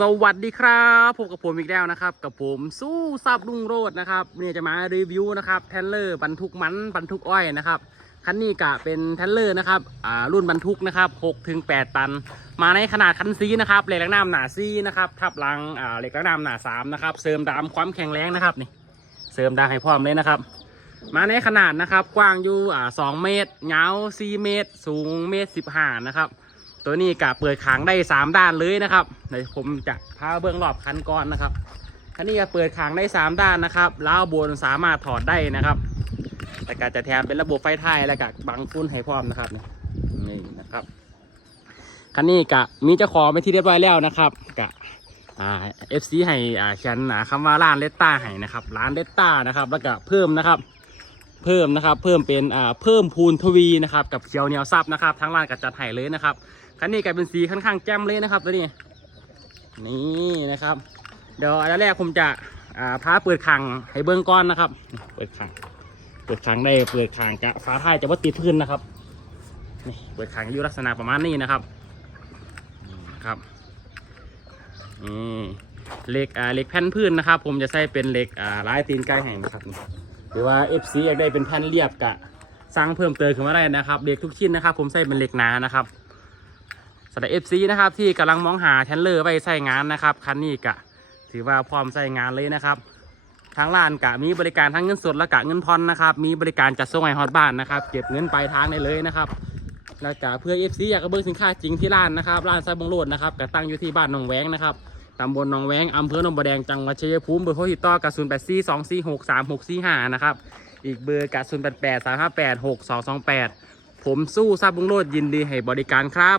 สวัสดีครับพบกับผมอีกแล้วนะครับ กับผมสู้ซับลุงโรดนะครับเนี่ยจะมารีวิวนะครับแทนเลอร์บรรทุกมันบรรทุกอ้อยนะครับคันนี้กะเป็นแทนเลอร์นะครับอ่ารุ่นบรรทุกนะครับ6ถึง8ตัน มาในขนาดคันซีนะครับเหล็กลักน้ำหนาซีนะครับทับลังอ่าเหล็กลักน้ำหนา3นะครับเสริมดามความแข็งแรงนะครับนี่เสริมดามให้พร้อมเลยนะครับ มาในขนาดนะครับกว้างอยู่อ่า2เมตรยาว4เมตร สูงเมตร15นะครับ ตัวนี้กะเปิดขางได้3ด้านเลยนะครับเดี๋ยวผมจะพาเบื้องรอบคันก่อนนะครับคันนี้จะเปิดขางได้3ด้านนะครับล้าวบนสามารถถอดได้นะครับ แต่ก็จะแถมเป็นระบบไฟท้ายและกะบังฟุ้นให้พร้อมนะครับนี่นะครับคันนี้กะมีเจ้าของไปที่เรียบร้อยแล้วนะครับกะอ่าเอฟซีให้อ่าเขียนอ่าคำว่าร้านเลตต้าให้นะครับร้านเลตต้านะครับ แล้วก็เพิ่มนะครับ เพิ่มนะครับ เพิ่มเป็นอ่าเพิ่มพูนทวีนะครับกับเขียวเหนียวซับนะครับทั้งร้านก็จัดให้เลยนะครับคันนี้กลายเป็นสีค่อนข้างแจ่มเลยนะครับตัวนี้นี่นะครับ เดี๋ยวอันแรกผมจะอ่าพาเปิดขังให้เบื้องก้อนนะครับ เปิดขังเปิดขังได้เปิดขังกะฟ้าท้ายจะว่าติดพื้นนะครับนี่เปิดขังอยู่ลักษณะประมาณนี้นะครับครับนี่เหล็กอ่าเหล็กแผ่นพื้นนะครับ ผมจะใส่เป็นเหล็กอ่าลายตีนไก่แห่งนะครับ หรือว่า FC อยากได้เป็นแผ่นเรียบกะสั่งเพิ่มเติมขึ้นมาได้นะครับเหล็กทุกชิ้นนะครับ ผมใส่เป็นเหล็กหนานะครับสำหรับ FC นะครับที่กำลังมองหาแทนเลอร์ไว้ใส่งานนะครับคันนี้กะถือว่าพร้อมใส่งานเลยนะครับทางร้านกะมีบริการทั้งเงินสดและกะเงินผ่อนนะครับมีบริการจัดส่งให้ฮอตบ้านนะครับเก็บเงินปลายทางได้เลยนะครับแล้วกะเพื่อ FC อยากจะเบิกสินค้าจริงที่ร้านนะครับร้านไซบงโรดนะครับกะตั้งอยู่ที่บ้านหนองแวงนะครับ ตำบลหนองแวงอำเภอหนองบัวแดงจังหวัดชัยภูมิเบอร์โทรติดต่อกับ0 8 4 2 4 6 3 6 4 5นะครับอีกเบอร์กับ0 8 8 3 5 8 6 2 2 8 ผมสู้ซาบุงโรดยินดีให้บริการครับ